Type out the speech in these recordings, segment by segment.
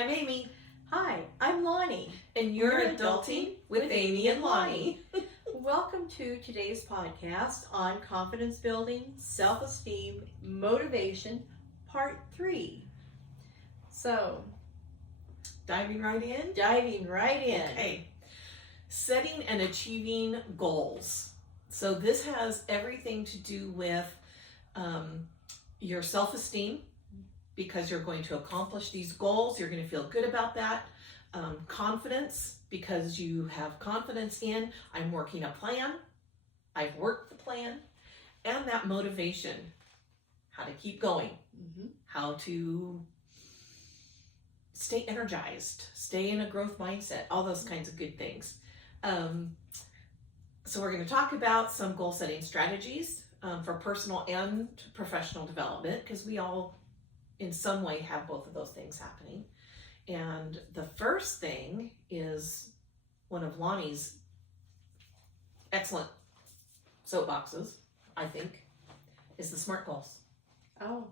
I'm Amy. Hi, I'm Lonnie. And you're Adulting with Amy and Lonnie. Welcome to today's podcast on confidence building, self-esteem, motivation, part 3. So, Diving right in? Okay. Setting and achieving goals. So this has everything to do with your self-esteem, because you're going to accomplish these goals. You're going to feel good about that. Confidence, because you have confidence in, I'm working a plan, I've worked the plan. And that motivation, how to keep going, how to stay energized, stay in a growth mindset, all those kinds of good things. So we're going to talk about some goal setting strategies for personal and professional development, because we all in some way have both of those things happening. And the first thing is one of Lonnie's excellent soapboxes, I think, is the SMART goals. Oh,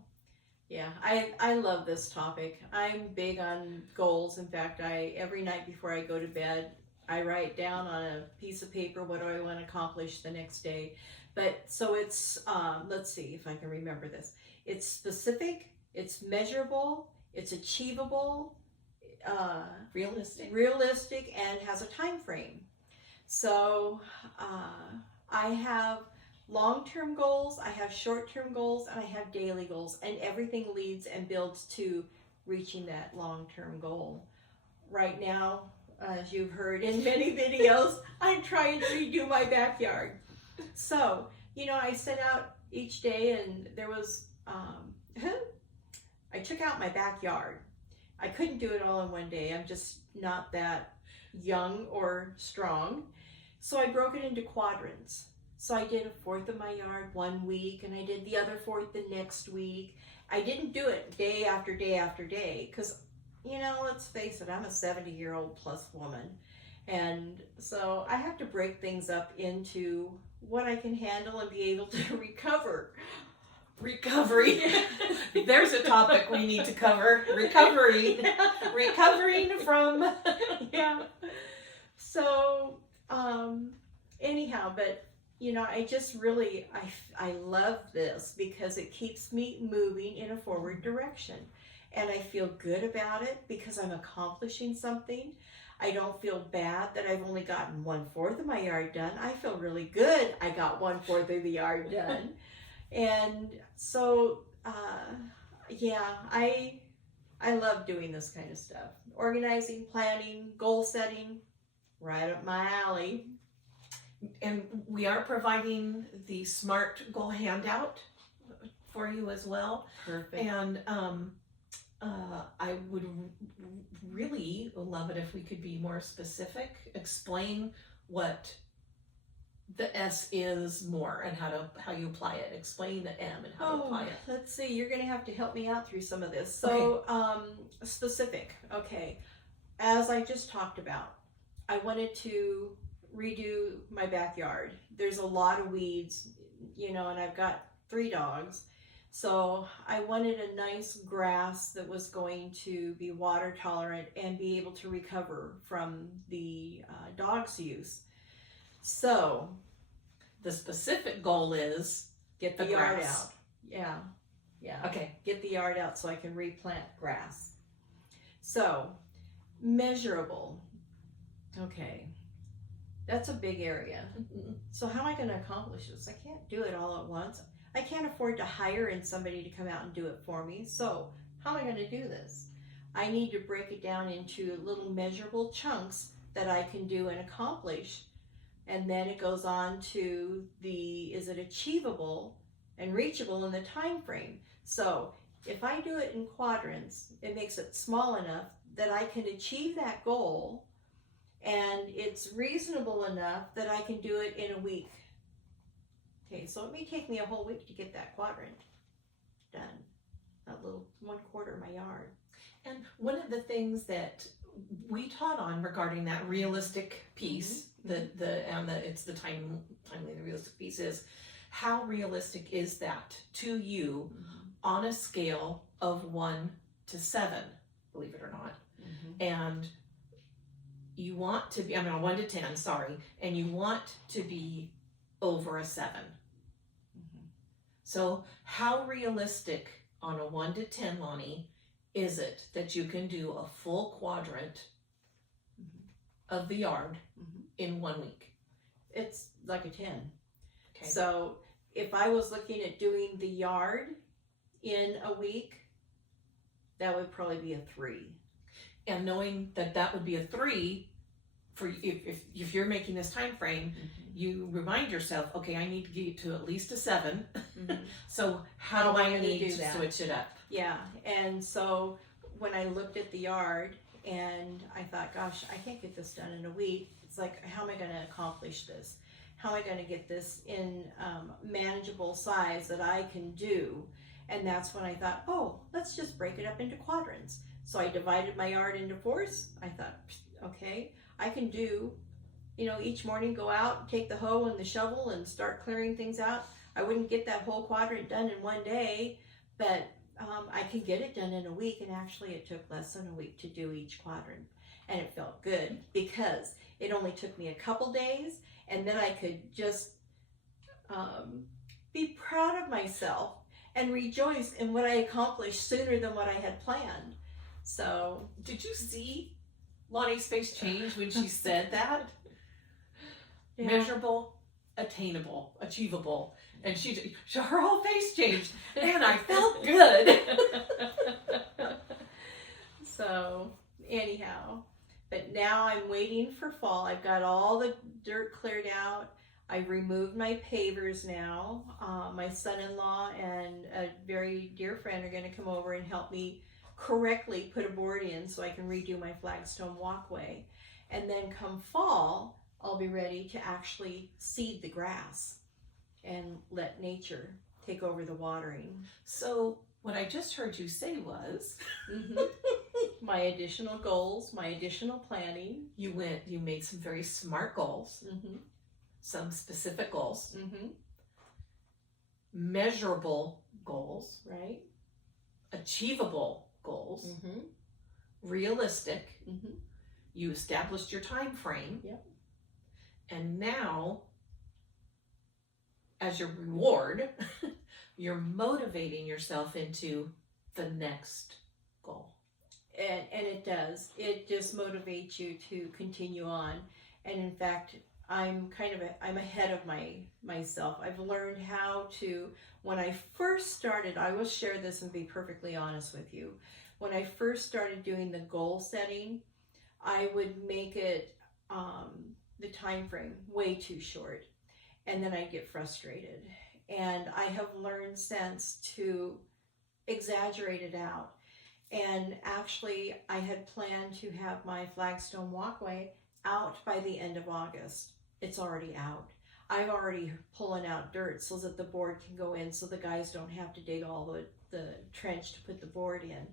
yeah. I love this topic. I'm big on goals. In fact, every night before I go to bed, I write down on a piece of paper what do I want to accomplish the next day. But so it's, let's see if I can remember this. It's specific, it's measurable, it's achievable, realistic, and has a time frame. So I have long-term goals, I have short-term goals, and I have daily goals, and everything leads and builds to reaching that long-term goal. Right now, as you've heard in many videos, I'm trying to redo my backyard. So, I set out each day, and there was, I took out my backyard. I couldn't do it all in one day. I'm just not that young or strong. So I broke it into quadrants. So I did a fourth of my yard one week, and I did the other fourth the next week. I didn't do it day after day after day, because, let's face it, I'm a 70-year-old plus woman. And so I have to break things up into what I can handle and be able to recover. Recovery. There's a topic we need to cover. Recovery. Recovering from. Yeah. So, anyhow, but, I just really, I love this because it keeps me moving in a forward direction. And I feel good about it because I'm accomplishing something. I don't feel bad that I've only gotten 1/4 of my yard done. I feel really good I got 1/4 of the yard done. And so, I love doing this kind of stuff. Organizing, planning, goal setting, right up my alley. And we are providing the SMART goal handout for you as well. Perfect. And I would really love it if we could be more specific, explain what the S is more and how you apply it. Explain the M and how to apply it. Let's see. You're going to have to help me out through some of this. So, specific. Okay. As I just talked about, I wanted to redo my backyard. There's a lot of weeds, and I've got 3 dogs. So I wanted a nice grass that was going to be water tolerant and be able to recover from the dog's use. So the specific goal is get the yard out. Yeah. Okay. Get the yard out so I can replant grass. So measurable. Okay. That's a big area. So how am I going to accomplish this? I can't do it all at once. I can't afford to hire in somebody to come out and do it for me. So how am I going to do this? I need to break it down into little measurable chunks that I can do and accomplish. And then it goes on to is it achievable and reachable in the time frame? So if I do it in quadrants, it makes it small enough that I can achieve that goal, and it's reasonable enough that I can do it in a week. Okay, so it may take me a whole week to get that quadrant done, that little 1/4 of my yard. And one of the things that we taught on regarding that realistic piece, it's the timely the realistic piece is, how realistic is that to you on a scale of 1 to 7? believe it or not. Mm-hmm. And you want to be, I mean, a 1 to 10, sorry, and you want to be over a 7. Mm-hmm. So how realistic on a 1 to 10, Lonnie, is it that you can do a full quadrant of the yard in 1 week? It's like a 10. Okay. So if I was looking at doing the yard in a week, that would probably be a 3. And knowing that that would be a 3 for if you're making this time frame, you remind yourself, okay, I need to get to at least a 7. Mm-hmm. So how do I need to that? switch it up? Yeah, and so when I looked at the yard and I thought, gosh, I can't get this done in a week. It's like, how am I going to accomplish this? How am I going to get this in manageable size that I can do? And that's when I thought, oh, let's just break it up into quadrants. So I divided my yard into 4s. I thought, okay, I can do, each morning go out, take the hoe and the shovel and start clearing things out. I wouldn't get that whole quadrant done in 1 day, but I can get it done in a week. And actually it took less than a week to do each quadrant. And it felt good because it only took me a couple days, and then I could just be proud of myself and rejoice in what I accomplished sooner than what I had planned. So, did you see Lonnie's face change when she said that? Yeah. Measurable, attainable, achievable. And her whole face changed, and I felt good. So, anyhow, but now I'm waiting for fall. I've got all the dirt cleared out. I've removed my pavers now. My son-in-law and a very dear friend are going to come over and help me correctly put a board in so I can redo my flagstone walkway. And then come fall, I'll be ready to actually seed the grass and let nature take over the watering. So what I just heard you say was my additional goals, my additional planning. You made some very smart goals, some specific goals, measurable goals, right? Achievable goals, realistic. You established your time frame. Yep. And now, as your reward, you're motivating yourself into the next goal. And it does. It just motivates you to continue on. And in fact, I'm ahead of myself. I've learned how to, when I first started, I will share this and be perfectly honest with you. When I first started doing the goal setting, I would make it the time frame way too short, and then I'd get frustrated. And I have learned since to exaggerate it out. And actually, I had planned to have my flagstone walkway out by the end of August. It's already out. I'm already pulling out dirt so that the board can go in, so the guys don't have to dig all the trench to put the board in.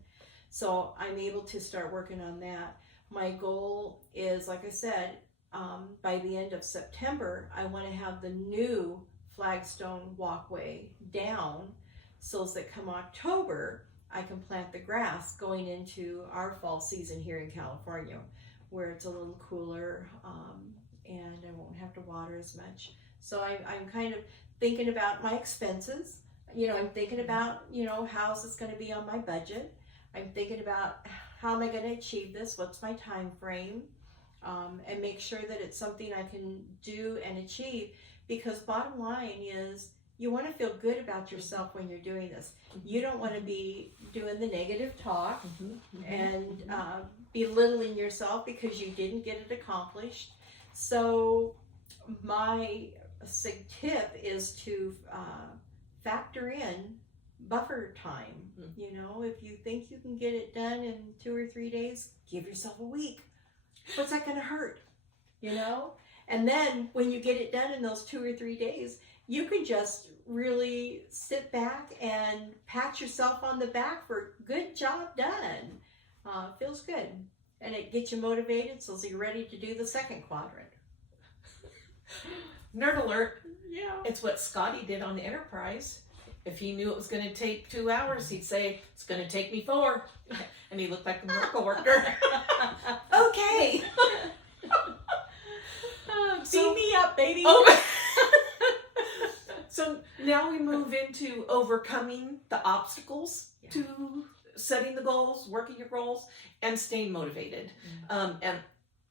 So I'm able to start working on that. My goal is, like I said, by the end of September, I want to have the new flagstone walkway down so that come October, I can plant the grass going into our fall season here in California, where it's a little cooler and I won't have to water as much. So I'm kind of thinking about my expenses. I'm thinking about, how's this going to be on my budget. I'm thinking about how am I going to achieve this? What's my time frame? And make sure that it's something I can do and achieve, because bottom line is you want to feel good about yourself when you're doing this. You don't want to be doing the negative talk and belittling yourself because you didn't get it accomplished. So my tip is to factor in buffer time. If you think you can get it done in 2 or 3 days, give yourself a week. What's that going to hurt? And then when you get it done in those 2 or 3 days, you can just really sit back and pat yourself on the back for good job done. Feels good. And it gets you motivated so you're ready to do the second quadrant. Nerd alert. Yeah. It's what Scotty did on the Enterprise. If he knew it was going to take 2 hours, he'd say, it's going to take me 4. And he looked like a miracle worker. Okay. Beam me up, baby. Oh. So now we move into overcoming the obstacles to setting the goals, working your goals, and staying motivated. And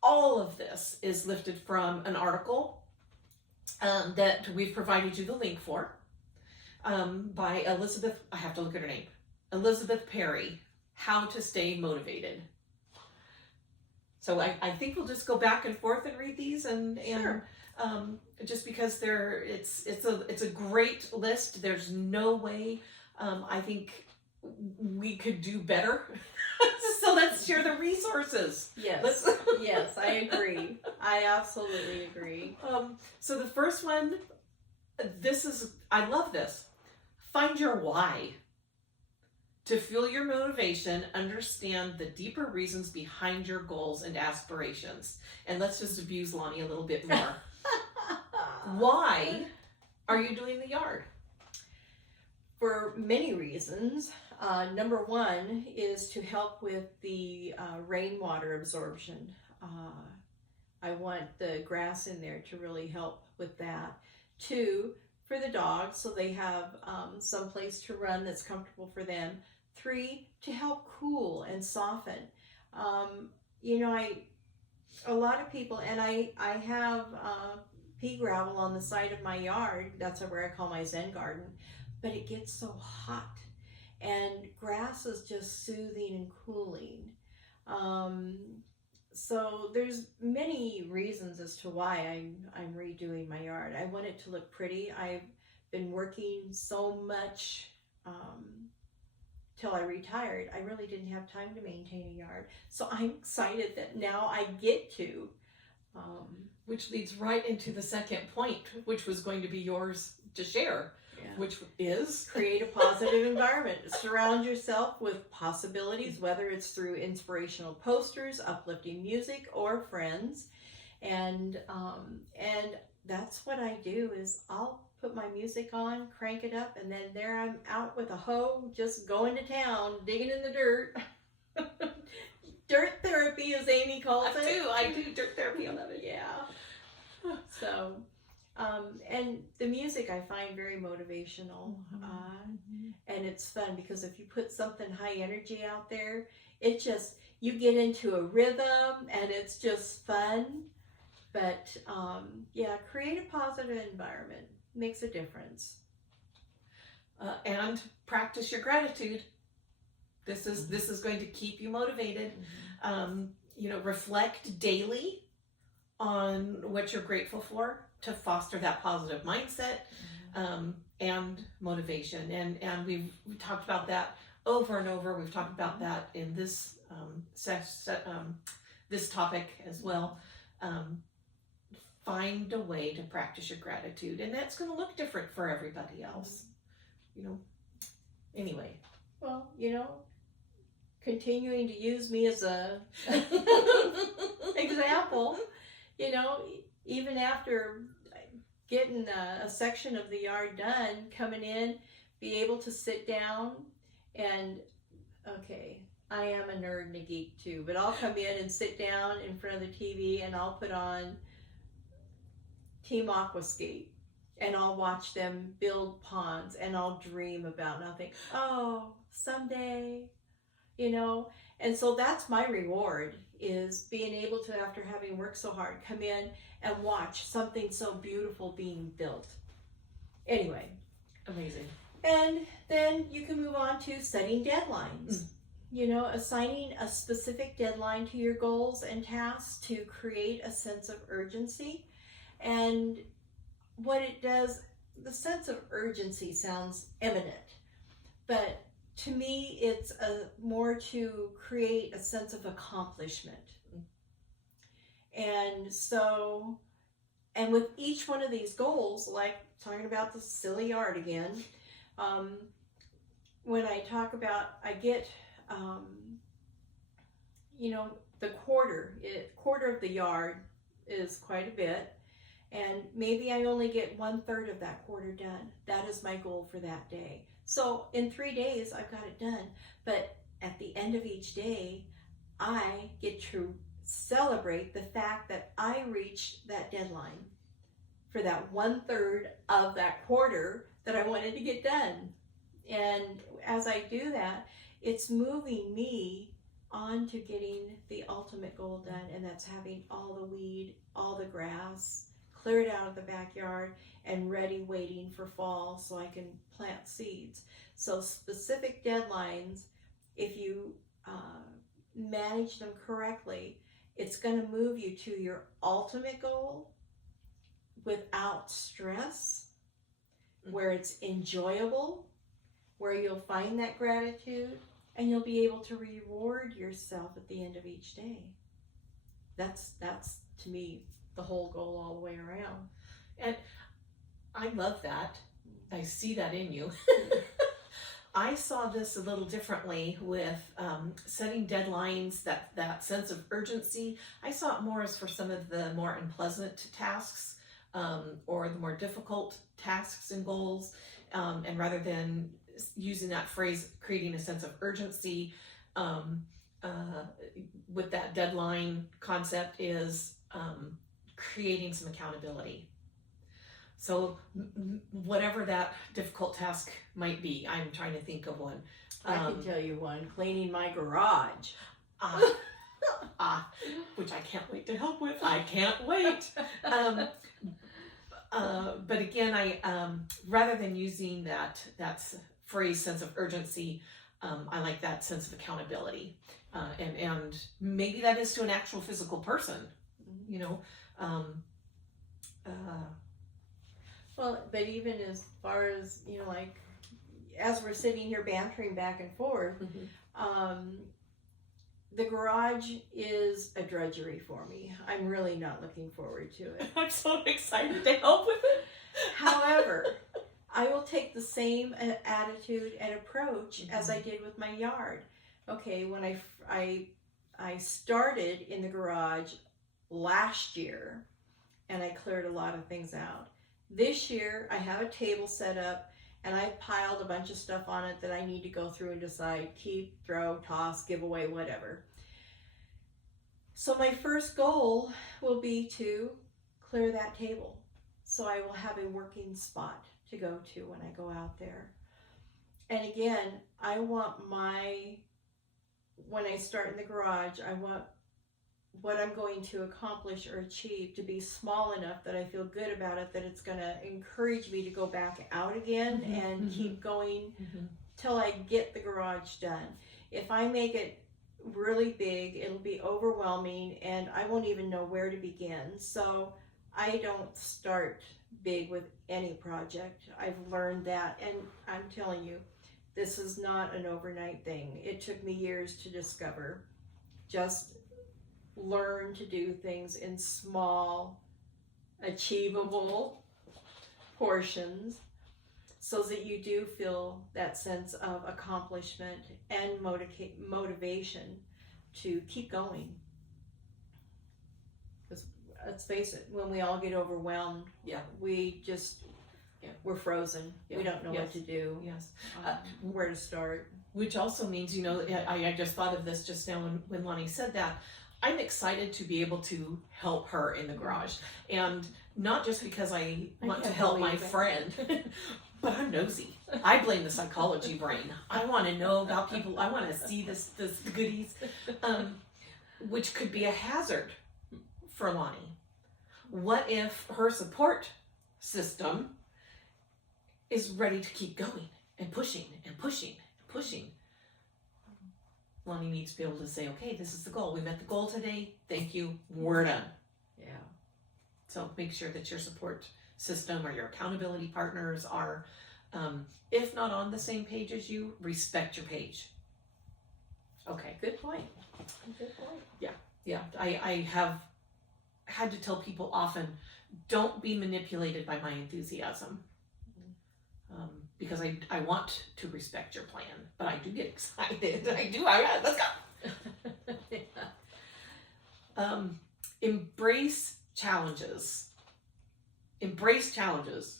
all of this is lifted from an article that we've provided you the link for, by Elizabeth, I have to look at her name, Elizabeth Perry, How to Stay Motivated. So I think we'll just go back and forth and read these, and Sure. Just because it's a great list. There's no way I think we could do better. So let's share the resources. Yes, yes, I agree. I absolutely agree. So the first one, I love this. Find your why. To fuel your motivation, understand the deeper reasons behind your goals and aspirations. And let's just abuse Lonnie a little bit more. Why are you doing the yard? For many reasons. Number one is to help with the rainwater absorption. I want the grass in there to really help with that. 2, for the dogs, so they have some place to run that's comfortable for them. 3, to help cool and soften. A lot of people, and I have pea gravel on the side of my yard. That's where I call my Zen garden. But it gets so hot, and grass is just soothing and cooling. So there's many reasons as to why I'm redoing my yard. I want it to look pretty. I've been working so much till I retired. I really didn't have time to maintain a yard. So I'm excited that now I get to. Which leads right into the second point, which was going to be yours to share, which is create a positive environment. Surround yourself with possibilities, whether it's through inspirational posters, uplifting music, or friends. And that's what I do is I'll put my music on, crank it up, and then there I'm out with a hoe, just going to town, digging in the dirt. Dirt therapy, as Amy calls it. I do dirt therapy. I love it. Yeah. So, and the music I find very motivational, and it's fun because if you put something high energy out there, you get into a rhythm, and it's just fun. But create a positive environment makes a difference. And practice your gratitude. This is going to keep you motivated. Reflect daily on what you're grateful for to foster that positive mindset and motivation. And we've talked about that over and over. We've talked about that in this this topic as well. Find a way to practice your gratitude, and that's going to look different for everybody else. Anyway. Well, continuing to use me as a example, even after getting a section of the yard done, coming in, be able to sit down and, I am a nerd and a geek too, but I'll come in and sit down in front of the TV and I'll put on Team Aquascape and I'll watch them build ponds and I'll dream about it and I'll think, oh, someday, and so that's my reward, is being able to, after having worked so hard, come in and watch something so beautiful being built. Anyway. Amazing. And then you can move on to setting deadlines. Assigning a specific deadline to your goals and tasks to create a sense of urgency. And what it does, the sense of urgency sounds imminent, but to me, it's more to create a sense of accomplishment. And so, and with each one of these goals, like talking about the silly yard again, when I talk about, I get, the quarter of the yard is quite a bit. And maybe I only get 1/3 of that quarter done. That is my goal for that day. So in 3 days, I've got it done. But at the end of each day, I get to celebrate the fact that I reached that deadline for that 1/3 of that quarter that I wanted to get done. And as I do that, it's moving me on to getting the ultimate goal done, and that's having all the weed, all the grass cleared out of the backyard and ready, waiting for fall so I can plant seeds. So specific deadlines, if you manage them correctly, it's going to move you to your ultimate goal without stress, where it's enjoyable, where you'll find that gratitude, and you'll be able to reward yourself at the end of each day. That's to me the whole goal all the way around. And I love that. I see that in you. I saw this a little differently with setting deadlines, that sense of urgency. I saw it more as for some of the more unpleasant tasks or the more difficult tasks and goals. And rather than using that phrase, creating a sense of urgency with that deadline concept is creating some accountability. So whatever that difficult task might be, I'm trying to think of one. I can tell you one, cleaning my garage. Which I can't wait to help with. I can't wait. But again, I rather than using that phrase, sense of urgency, I like that sense of accountability. And maybe that is to an actual physical person, you know. Well, but even as far as, you know, like, as we're sitting here bantering back and forth, the garage is a drudgery for me. I'm really not looking forward to it. I'm so excited to help with it. However, I will take the same attitude and approach as I did with my yard. Okay, when I started in the garage last year, and I cleared a lot of things out. This year, I have a table set up, and I've piled a bunch of stuff on it that I need to go through and decide, keep, throw, toss, give away, whatever. So my first goal will be to clear that table, so I will have a working spot to go to when I go out there. And again, I want when I start in the garage, I want what I'm going to accomplish or achieve to be small enough that I feel good about it, that it's going to encourage me to go back out again and keep going till I get the garage done. If I make it really big, it'll be overwhelming and I won't even know where to begin. So I don't start big with any project. I've learned that, and I'm telling you, this is not an overnight thing. It took me years to discover. Just learn to do things in small, achievable portions so that you do feel that sense of accomplishment and motivation to keep going. Because let's face it, when we all get overwhelmed, we're frozen. We don't know what to do. Yes. Where to start. Which also means, you know, I just thought of this just now when Lonnie said that. I'm excited to be able to help her in the garage. And not just because I want to help my friend, but I'm nosy. I blame the psychology brain. I want to know about people. I want to see this goodies, which could be a hazard for Lonnie. What if her support system is ready to keep going and pushing and pushing and pushing? Lonnie needs to be able to say, okay, this is the goal. We met the goal today. Thank you. We're done. Yeah. So make sure that your support system or your accountability partners are, if not on the same page as you, respect your page. Okay. Good point. Good point. Yeah. I have had to tell people often, don't be manipulated by my enthusiasm. Because I want to respect your plan, but I do get excited. I do. Let's go. Embrace challenges. Embrace challenges.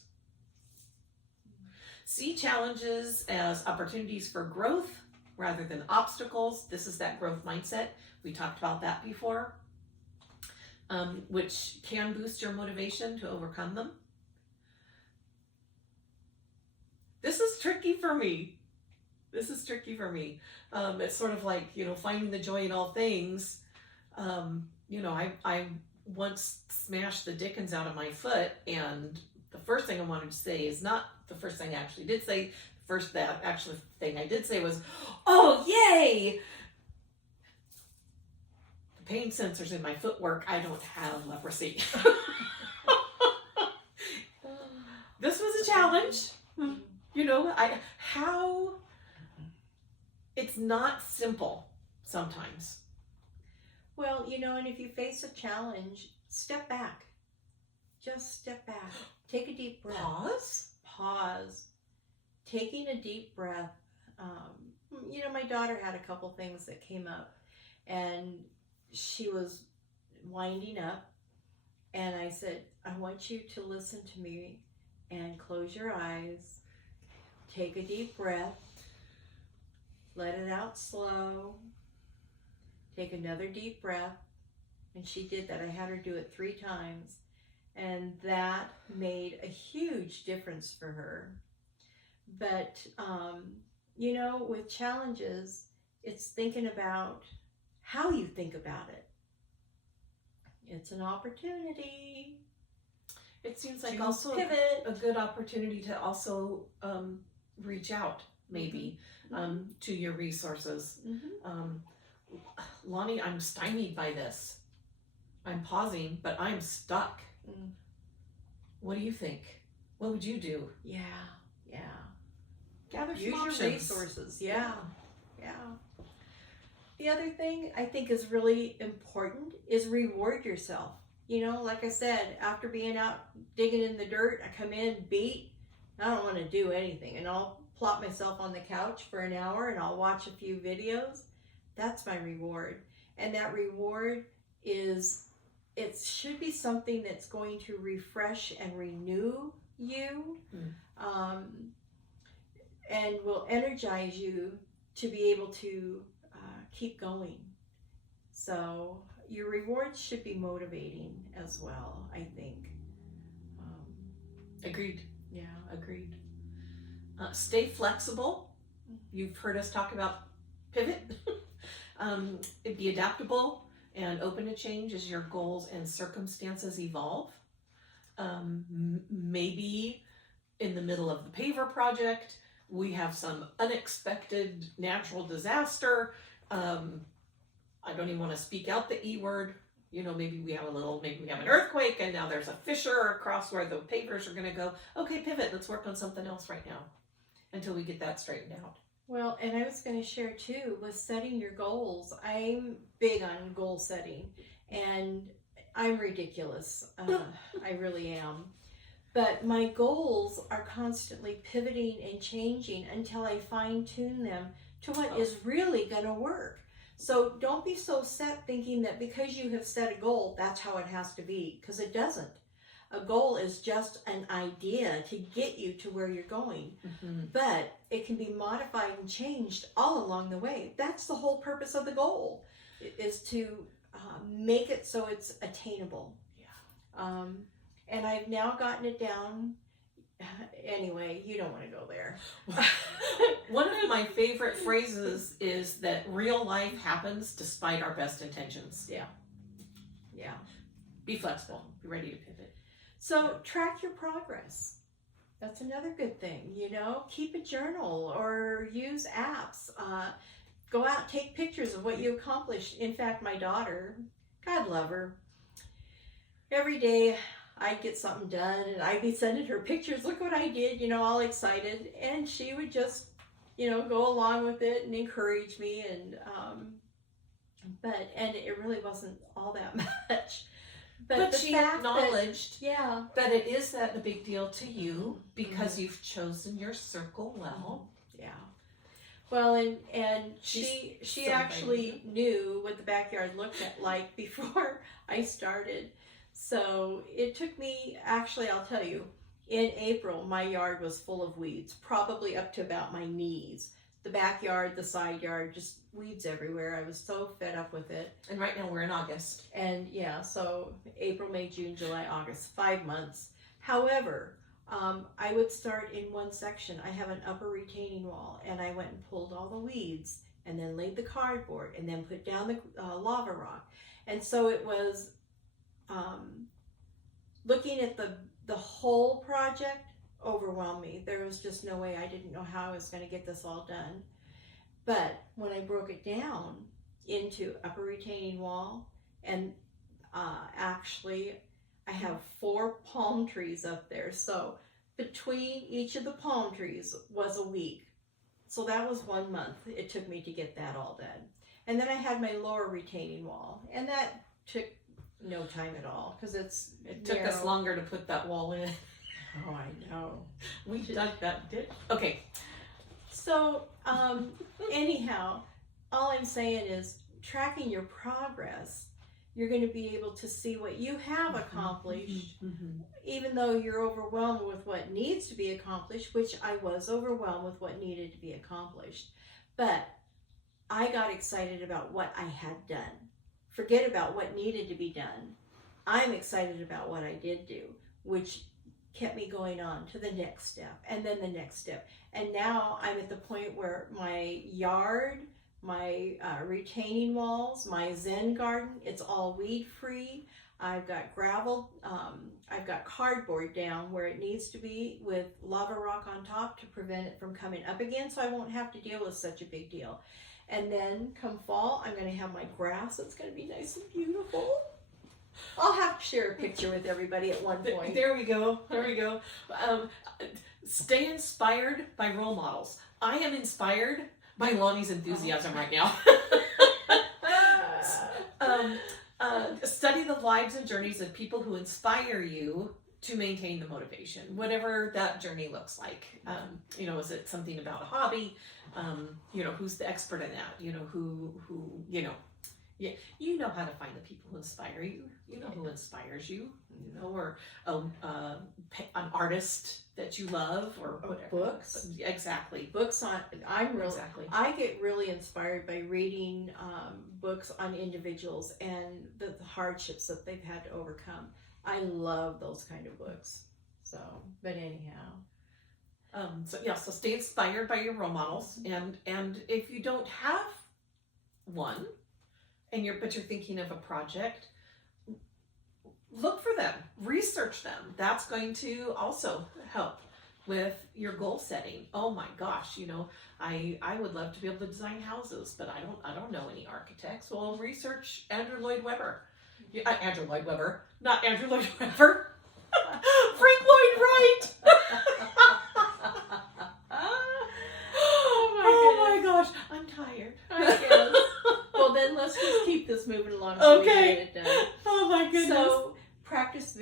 See challenges as opportunities for growth rather than obstacles. This is that growth mindset. We talked about that before, which can boost your motivation to overcome them. This is tricky for me. It's sort of like, finding the joy in all things. I once smashed the dickens out of my foot, and the first thing I wanted to say is not the first thing I actually did say. The thing I did say was, "Oh, yay!" The pain sensors in my footwork, I don't have leprosy. This was a challenge. It's not simple sometimes. Well, and if you face a challenge, step back. Just step back. Take a deep breath. Pause. Taking a deep breath. My daughter had a couple things that came up, and she was winding up, and I said, I want you to listen to me and close your eyes. Take a deep breath. Let it out slow. Take another deep breath. And she did that. I had her do it 3 times. And that made a huge difference for her. But, with challenges, it's thinking about how you think about it. It's an opportunity. It seems like to also pivot. a good opportunity to also reach out, maybe, to your resources. Lani, I'm stymied by this. I'm pausing, but I'm stuck. What do you think? What would you do? Yeah. Gather some Use options. your resources. Yeah. The other thing I think is really important is reward yourself. Like I said, after being out digging in the dirt, I come in beat. I don't want to do anything, and I'll plop myself on the couch for an hour and I'll watch a few videos. That's my reward. And that reward it should be something that's going to refresh and renew you, and will energize you to be able to keep going. So your rewards should be motivating as well, I think. Agreed. Yeah. Agreed. Stay flexible. You've heard us talk about pivot. Be adaptable and open to change as your goals and circumstances evolve. Maybe in the middle of the paver project, we have some unexpected natural disaster. I don't even want to speak out the E word. Maybe we have an earthquake, and now there's a fissure across where the pavers are going to go. Okay, pivot. Let's work on something else right now until we get that straightened out. Well, and I was going to share too, with setting your goals. I'm big on goal setting, and I'm ridiculous. I really am. But my goals are constantly pivoting and changing until I fine tune them to what is really going to work. So don't be so set thinking that because you have set a goal, that's how it has to be, because it doesn't. A goal is just an idea to get you to where you're going, but it can be modified and changed all along the way. That's the whole purpose of the goal, is to make it so it's attainable. Yeah. And I've now gotten it down. Anyway, you don't want to go there. One of my favorite phrases is that real life happens despite our best intentions. Yeah. Be flexible. Be ready to pivot. So track your progress. That's another good thing. Keep a journal or use apps. Go out, take pictures of what you accomplished. In fact, my daughter, God love her, every day I'd get something done and I'd be sending her pictures. Look what I did, all excited. And she would just, go along with it and encourage me. And it really wasn't all that much. But she acknowledged that it is that a big deal to you because you've chosen your circle well. Yeah. Well, and she actually knew what the backyard looked like before I started. So it took me, actually, I'll tell you, in April, my yard was full of weeds, probably up to about my knees. The backyard, the side yard, just weeds everywhere. I was so fed up with it. And right now we're in August. And yeah, so April, May, June, July, August, 5 months. However, I would start in one section. I have an upper retaining wall, and I went and pulled all the weeds and then laid the cardboard and then put down the lava rock. And so it was looking at the whole project overwhelmed me. There was just no way. I didn't know how I was going to get this all done. But when I broke it down into upper retaining wall, and actually I have 4 palm trees up there. So between each of the palm trees was a week. So that was 1 month it took me to get that all done. And then I had my lower retaining wall, and that took no time at all, because it took us longer to put that wall in. Oh, I know. We dug that ditch. Okay. So, anyhow, all I'm saying is tracking your progress. You're going to be able to see what you have accomplished, even though you're overwhelmed with what needs to be accomplished, which I was overwhelmed with what needed to be accomplished. But I got excited about what I had done. Forget about what needed to be done. I'm excited about what I did do, which kept me going on to the next step, and then the next step. And now I'm at the point where my yard, my retaining walls, my Zen garden, it's all weed free. I've got gravel, I've got cardboard down where it needs to be with lava rock on top to prevent it from coming up again, so I won't have to deal with such a big deal. And then come fall, I'm going to have my grass. It's going to be nice and beautiful. I'll have to share a picture with everybody at one point. There we go. There we go. Stay inspired by role models. I am inspired by Lonnie's enthusiasm right now. Study the lives and journeys of people who inspire you to maintain the motivation, whatever that journey looks like. Is it something about a hobby? Who's the expert in that? You know how to find the people who inspire you. You know who inspires you. Or an artist that you love, or whatever. Books. Exactly. Books on. Exactly. I get really inspired by reading books on individuals and the hardships that they've had to overcome. I love those kind of books. So, but anyhow. So stay inspired by your role models, and if you don't have one, but you're thinking of a project, look for them, research them. That's going to also help with your goal setting. Oh my gosh, I would love to be able to design houses, but I don't know any architects. Well, research Andrew Lloyd Webber. Andrew Lloyd Webber, not Andrew Lloyd Webber. Frank Lloyd Wright. Oh my gosh, I'm tired. I guess. Well, then let's just keep this moving along so we can get it done. Oh my goodness. So practice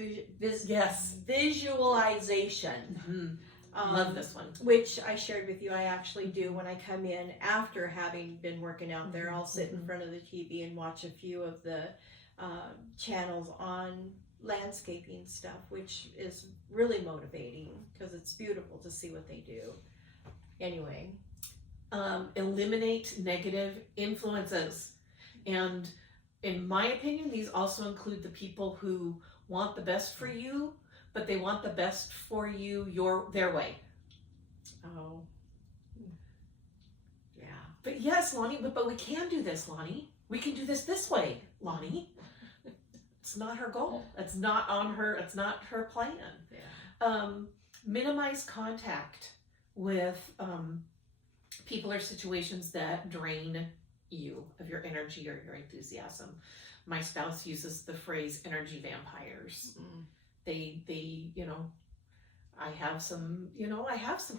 visualization. Mm-hmm. Love this one. Which I shared with you. I actually do when I come in after having been working out there. I'll sit in front of the TV and watch a few of the channels on landscaping stuff, which is really motivating because it's beautiful to see what they do. Anyway. Eliminate negative influences. And in my opinion, these also include the people who want the best for you, but they want the best for you their way. Oh. Yeah. But yes, Lonnie, but we can do this, Lonnie. We can do this way, Lonnie. It's not her goal. It's not her plan. Yeah. Minimize contact with people or situations that drain you of your energy or your enthusiasm. My spouse uses the phrase energy vampires. They I have some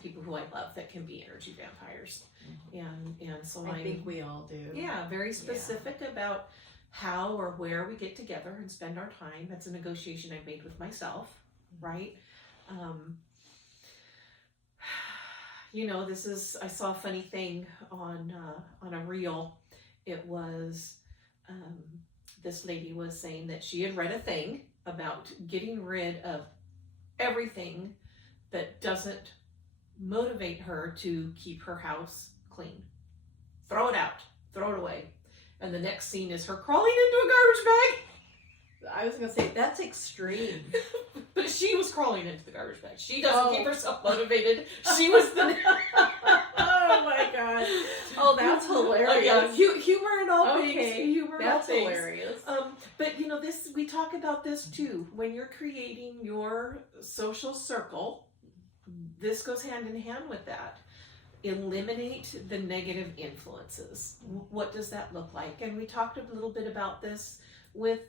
people who I love that can be energy vampires. And so I think we all do. Yeah, very specific about how or where we get together and spend our time. That's a negotiation I made with myself, right? I saw a funny thing on a reel. It was, this lady was saying that she had read a thing about getting rid of everything that doesn't motivate her to keep her house clean. Throw it out, throw it away. And the next scene is her crawling into a garbage bag. I was gonna say that's extreme. But she was crawling into the garbage bag. She doesn't keep herself motivated. She was the Oh my god. Oh, that's hilarious. Yeah. Humor in all things. Okay, Humor in all that's things. hilarious. But you know, this, we talk about this too. When you're creating your social circle, this goes hand in hand with that. Eliminate the negative influences. What does that look like? And we talked a little bit about this with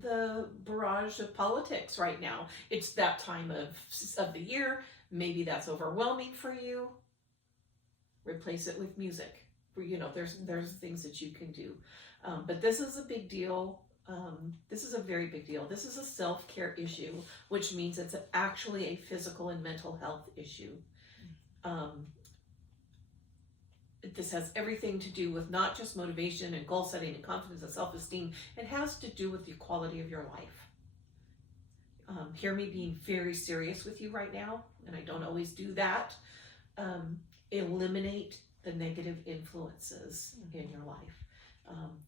the barrage of politics right now. It's that time of the year. Maybe that's overwhelming for you. Replace it with music. You know, there's things that you can do. But this is a big deal. This is a very big deal. This is a self-care issue, which means it's actually a physical and mental health issue. This has everything to do with not just motivation and goal setting and confidence and self-esteem. It has to do with the quality of your life. Hear me being very serious with you right now, and I don't always do that. Eliminate the negative influences in your life,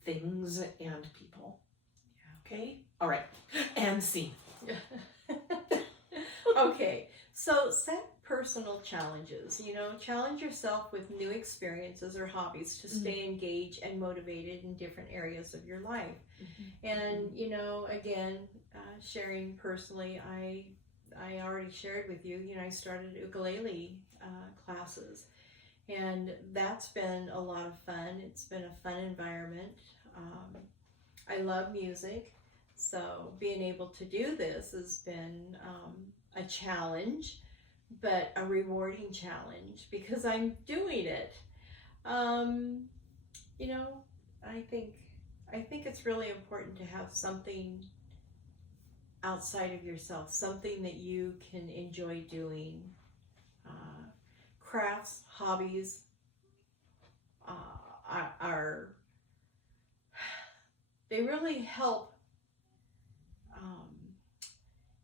things and people. Okay? All right. And scene. Okay, so set personal challenges. You know, challenge yourself with new experiences or hobbies to stay engaged and motivated in different areas of your life. And you know, again, sharing personally, I already shared with you. You know, I started ukulele classes, and that's been a lot of fun. It's been a fun environment. I love music, so being able to do this has been a challenge, but a rewarding challenge because I'm doing it. You know, I think it's really important to have something outside of yourself, something that you can enjoy doing. Crafts, hobbies are they really help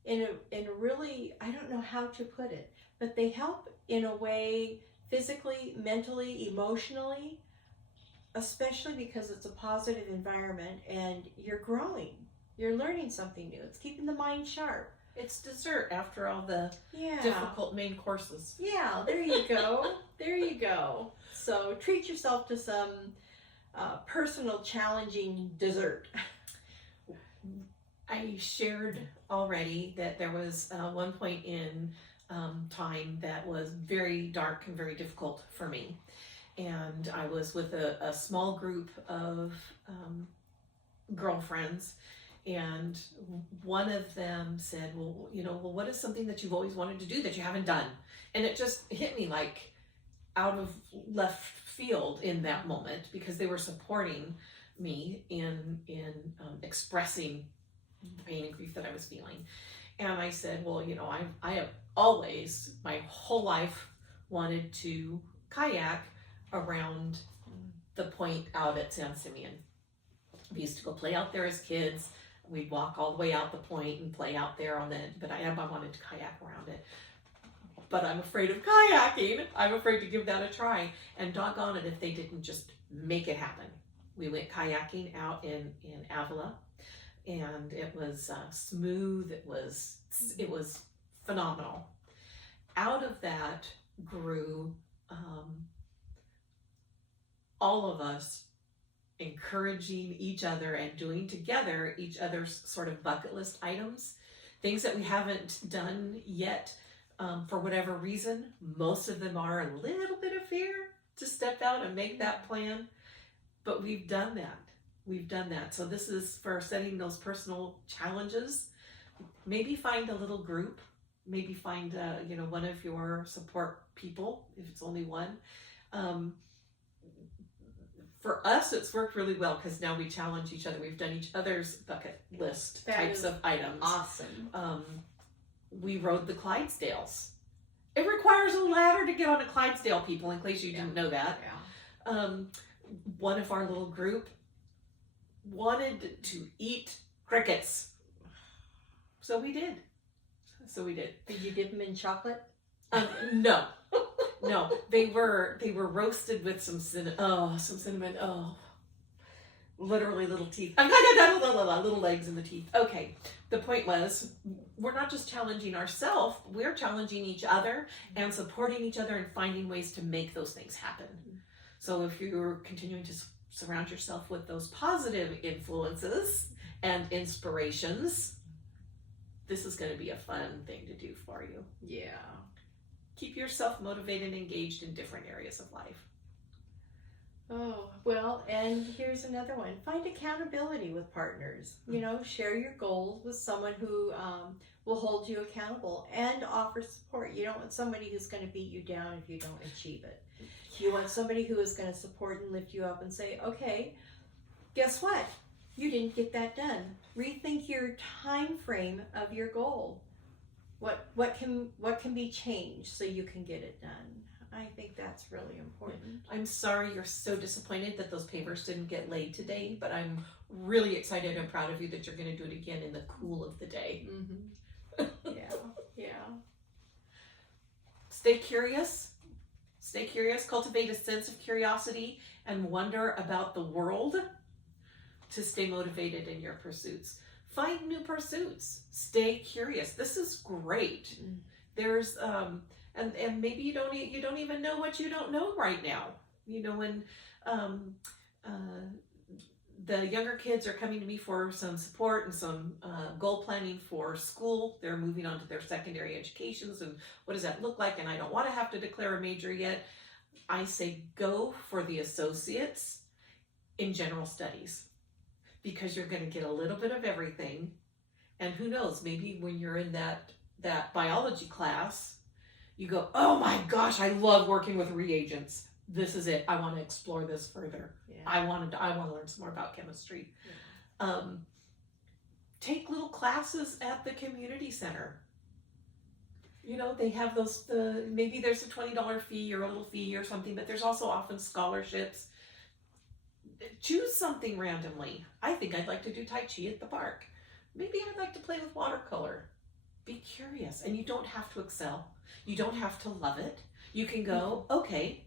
in a really, I don't know how to put it, but they help in a way physically, mentally, emotionally, especially because it's a positive environment and you're growing. You're learning something new. It's keeping the mind sharp. It's dessert after all the difficult main courses. Yeah, there you go. There you go. So treat yourself to some personal challenging dessert. I shared already that there was one point in time that was very dark and very difficult for me. And I was with a small group of girlfriends, and one of them said, well, you know, what is something that you've always wanted to do that you haven't done? And it just hit me like out of left field in that moment, because they were supporting me in expressing the pain and grief that I was feeling. And I said, well, you know, I have always, my whole life, wanted to kayak around the point out at San Simeon. We used to go play out there as kids. We'd walk all the way out the point and play out there on it, but I wanted to kayak around it. But I'm afraid of kayaking. I'm afraid to give that a try. And doggone it if they didn't just make it happen. We went kayaking out in Avila, and it was smooth. It was phenomenal. Out of that grew all of us encouraging each other and doing together each other's sort of bucket list items, things that we haven't done yet for whatever reason. Most of them are a little bit of fear to step out and make that plan, but we've done that. We've done that. So this is for setting those personal challenges. Maybe find a little group. Maybe find you know, one of your support people, if it's only one. For us, it's worked really well because now we challenge each other. We've done each other's bucket list types of items. Awesome. We rode the Clydesdales. It requires a ladder to get on a Clydesdale, people, in case you didn't know that. Yeah. One of our little group wanted to eat crickets. So we did. Did you dip them in chocolate? No, no. They were roasted with some cinnamon. Oh, literally little teeth. Little legs in the teeth. Okay. The point was, we're not just challenging ourselves, we're challenging each other and supporting each other and finding ways to make those things happen. So if you're continuing to surround yourself with those positive influences and inspirations, this is going to be a fun thing to do for you. Yeah. Keep yourself motivated and engaged in different areas of life. Oh, well, and here's another one. Find accountability with partners. You know, share your goals with someone who will hold you accountable and offer support. You don't want somebody who's going to beat you down if you don't achieve it. You want somebody who is going to support and lift you up and say, okay, guess what? You didn't get that done. Rethink your time frame of your goal. What can be changed so you can get it done? I think that's really important. I'm sorry you're so disappointed that those pavers didn't get laid today, but I'm really excited and proud of you that you're going to do it again in the cool of the day. Mm-hmm. Yeah. Stay curious. Cultivate a sense of curiosity and wonder about the world to stay motivated in your pursuits. Find new pursuits. Stay curious. This is great. There's and maybe you don't even know what you don't know right now. You know, when the younger kids are coming to me for some support and some goal planning for school, they're moving on to their secondary educations, and what does that look like? And I don't want to have to declare a major yet. I say go for the associates in general studies, because you're going to get a little bit of everything. And who knows, maybe when you're in that biology class, you go, oh my gosh, I love working with reagents. This is it. I want to explore this further. Yeah. I want to learn some more about chemistry. Yeah. Take little classes at the community center. You know, they have maybe there's a $20 fee or a little fee or something, but there's also often scholarships. Choose something randomly. I think I'd like to do Tai Chi at the park. Maybe I'd like to play with watercolor. Be curious, and you don't have to excel. You don't have to love it. You can go, okay,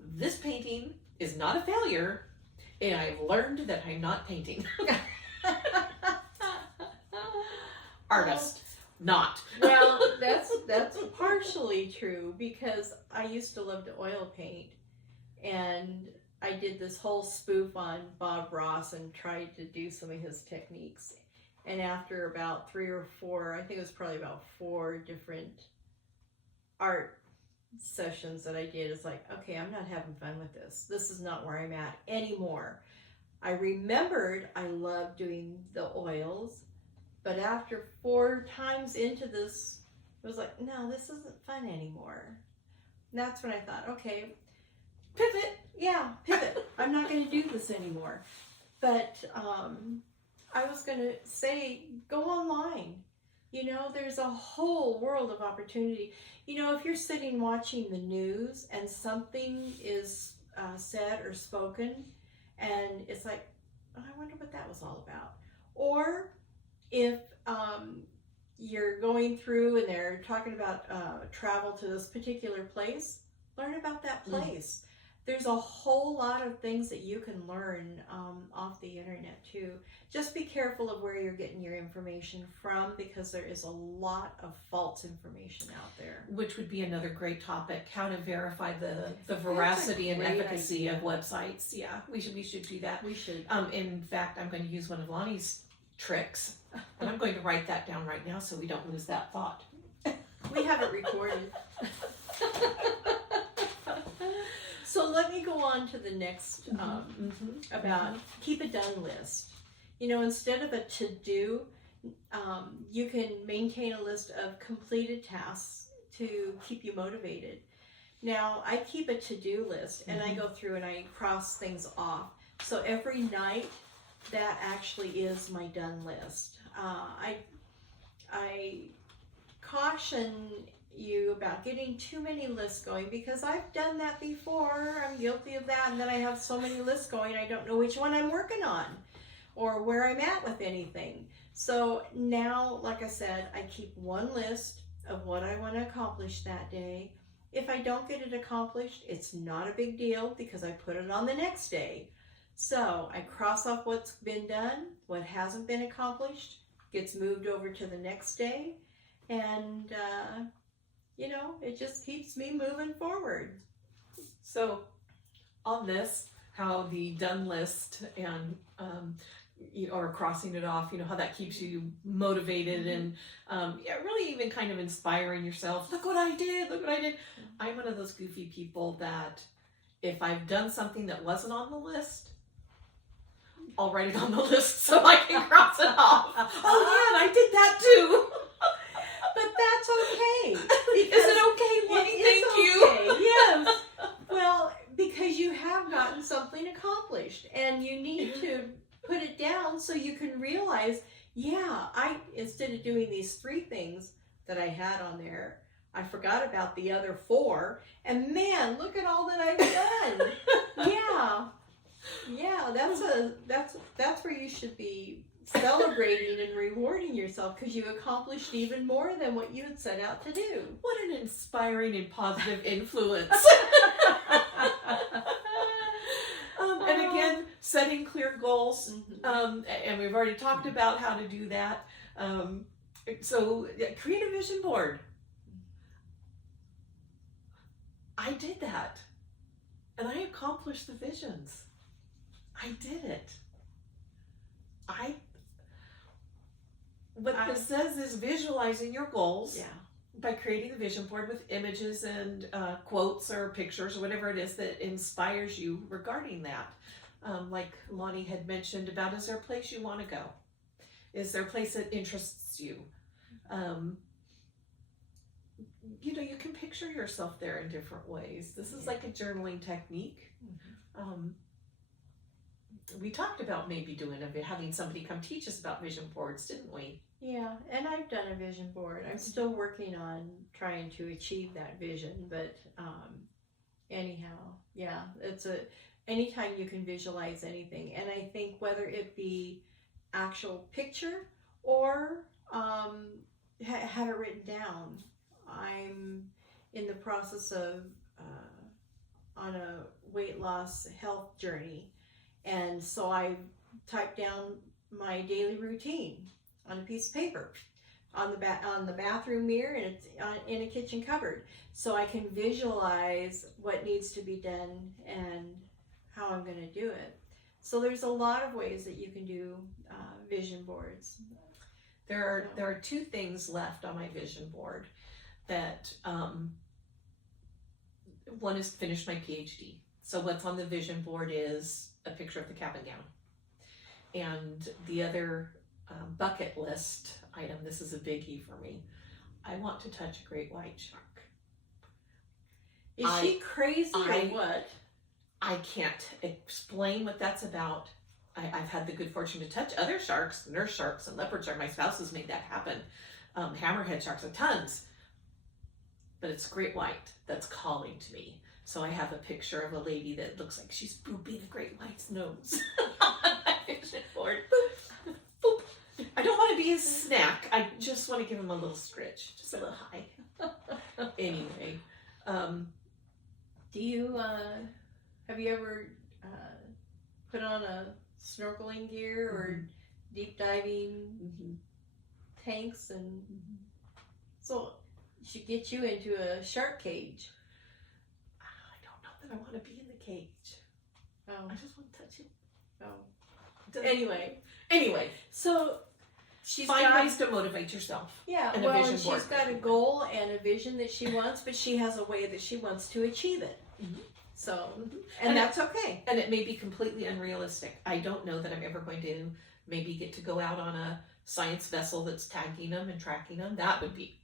this painting is not a failure, and I've learned that I'm not painting. Artist, not. Well, that's partially true, because I used to love to oil paint, and I did this whole spoof on Bob Ross and tried to do some of his techniques. And after about 3 or 4, I think it was probably about 4 different art sessions that I did, it's like, okay, I'm not having fun with this. This is not where I'm at anymore. I remembered I loved doing the oils, but after 4 times into this, it was like, no, this isn't fun anymore. And that's when I thought, okay, pivot. Yeah, pivot. I'm not going to do this anymore. But I was going to say, go online. You know, there's a whole world of opportunity. You know, if you're sitting watching the news and something is said or spoken, and it's like, oh, I wonder what that was all about. Or if you're going through and they're talking about travel to this particular place, learn about that place. There's a whole lot of things that you can learn off the internet too. Just be careful of where you're getting your information from, because there is a lot of false information out there. Which would be another great topic, how to verify the veracity and efficacy of websites. Yeah, we should do that. We should. In fact, I'm going to use one of Lonnie's tricks, and I'm going to write that down right now so we don't lose that thought. We have it recorded. So let me go on to the next about keep a done list. You know, instead of a to-do, you can maintain a list of completed tasks to keep you motivated. Now, I keep a to-do list, and I go through and I cross things off. So every night, that actually is my done list. I caution you about getting too many lists going, because I've done that before. I'm guilty of that, and then I have so many lists going I don't know which one I'm working on. or where I'm at with anything. So now, like I said, I keep one list of what I want to accomplish that day. If I don't get it accomplished, it's not a big deal because I put it on the next day. So I cross off what's been done, what hasn't been accomplished gets moved over to the next day, and you know, it just keeps me moving forward. So on this, how the done list and or crossing it off, you know, how that keeps you motivated and yeah, really even kind of inspiring yourself. Look what I did, look what I did. I'm one of those goofy people that if I've done something that wasn't on the list, I'll write it on the list so I can cross it off. Oh yeah, and I did that too. But that's okay. Is it okay, Lonnie? Thank you. Yes. Well, because you have gotten something accomplished and you need to put it down so you can realize, yeah, instead of doing these 3 things that I had on there, I forgot about the other 4, and man, look at all that I've done. Yeah, that's where you should be celebrating and rewarding yourself because you accomplished even more than what you had set out to do. What an inspiring and positive influence. And again, setting clear goals. And we've already talked about how to do that. So create a vision board. I did that. And I accomplished the visions. I did it. What this says is visualizing your goals by creating the vision board with images and quotes or pictures or whatever it is that inspires you regarding that. Like Lonnie had mentioned about, is there a place you want to go? Is there a place that interests you? You know, you can picture yourself there in different ways. This is like a journaling technique. We talked about maybe having somebody come teach us about vision boards, didn't we? Yeah, and I've done a vision board. I'm still working on trying to achieve that vision, but anyhow, yeah, anytime you can visualize anything, and I think whether it be actual picture or have it written down. I'm in the process of on a weight loss health journey, and so I typed down my daily routine on a piece of paper on the bathroom mirror, and it's in a kitchen cupboard, so I can visualize what needs to be done and how I'm going to do it. So there's a lot of ways that you can do vision boards. There are 2 things left on my vision board. That one is finish my PhD. So what's on the vision board is a picture of the cap and gown. And the other bucket list item, this is a biggie for me. I want to touch a great white shark. Is she crazy or what? I can't explain what that's about. I've had the good fortune to touch other sharks, nurse sharks and leopard sharks. My spouse has made that happen. Hammerhead sharks are tons. But it's great white that's calling to me. So I have a picture of a lady that looks like she's booping a great white's nose on my vision board. Boop, boop. I don't want to be his snack. I just want to give him a little scritch, just a little high. Anyway, do you have you ever put on a snorkeling gear or deep diving tanks, and so should get you into a shark cage? I don't know that I want to be in the cage. Oh, I just want to touch it. Oh. Anyway, so she's find ways to motivate yourself. Yeah, and well, a vision board. She's got a goal and a vision that she wants, but she has a way that she wants to achieve it. So, and that's okay. And it may be completely unrealistic. I don't know that I'm ever going to maybe get to go out on a science vessel that's tagging them and tracking them. That would be.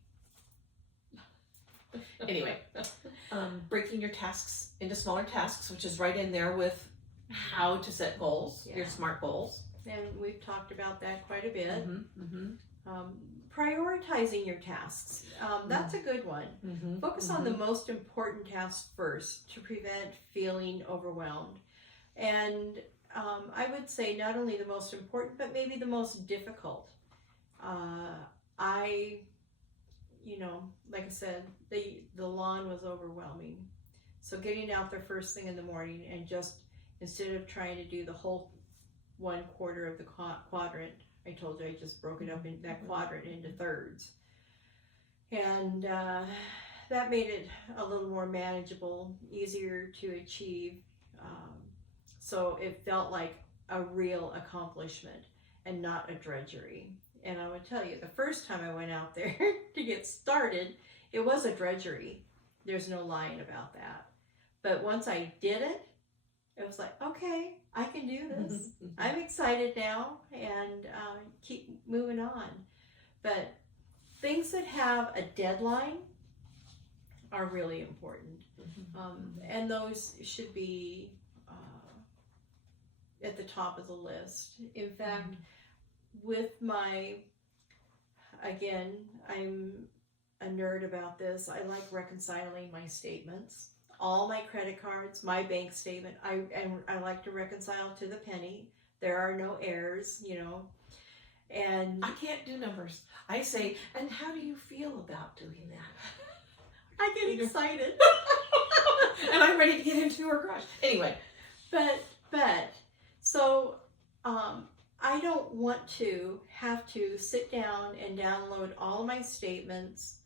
Anyway, breaking your tasks into smaller tasks, which is right in there with how to set goals, your SMART goals. And we've talked about that quite a bit. Prioritizing your tasks. That's a good one. Focus on the most important tasks first to prevent feeling overwhelmed. And I would say not only the most important, but maybe the most difficult. I, like I said, the lawn was overwhelming. So getting out there first thing in the morning and just, instead of trying to do the whole 1/4 of the quadrant, I told you I just broke it up in that quadrant into thirds. And that made it a little more manageable, easier to achieve. So it felt like a real accomplishment and not a drudgery. And I would tell you, the first time I went out there to get started, it was a drudgery. There's no lying about that. But once I did it, it was like, okay, I can do this. I'm excited now, and keep moving on. But things that have a deadline are really important. And those should be at the top of the list. In fact, with again, I'm a nerd about this. I like reconciling my statements. All my credit cards, my bank statement, I like to reconcile to the penny. There are no errors, and I can't do numbers. I say, and how do you feel about doing that? I get excited. And I'm ready to get into her garage. Anyway. But, so, I don't want to have to sit down and download all of my statements